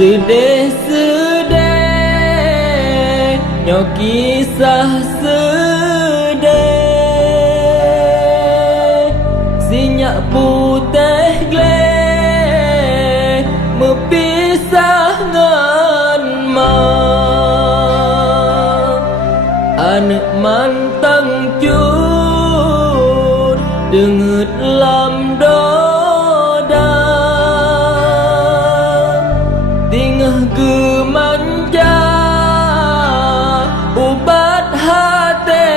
Sedih-sedih nyo kisah sedih sinyak putih gleh mepisah ngan ma anak mantang cut denget lam doda tingah gemanja ubat hati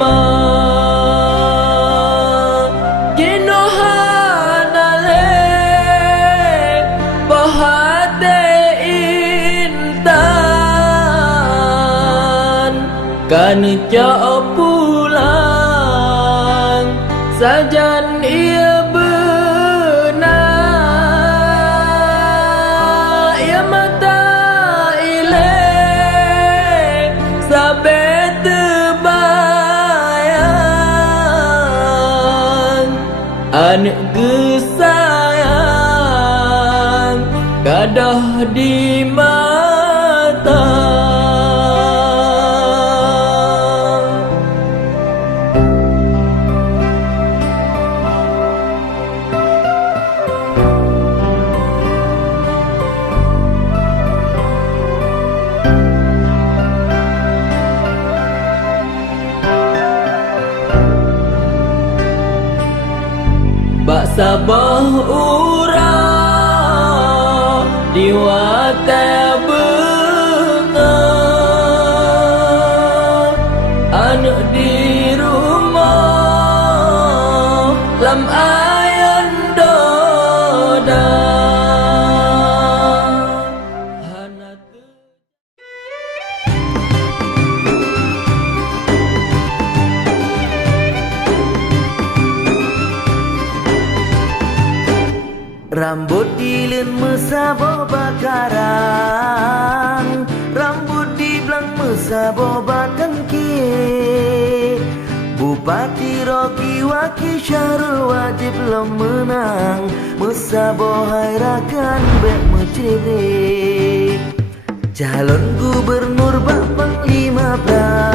ma kinohanale bahate intan kan cak pulang sajan ia benar ia mata ilek sampai terbayang anak kesayang gadah di mata. Bak sabah urang di watai benga anak di rumah lam ayan doda rambut dilin mesabo bakaran, rambut di belang mesabo batengki. Bupati Rocky Waki Syarul wajib lo menang, mesabo hairakan bek menciri. Calon gubernur bak panglima pra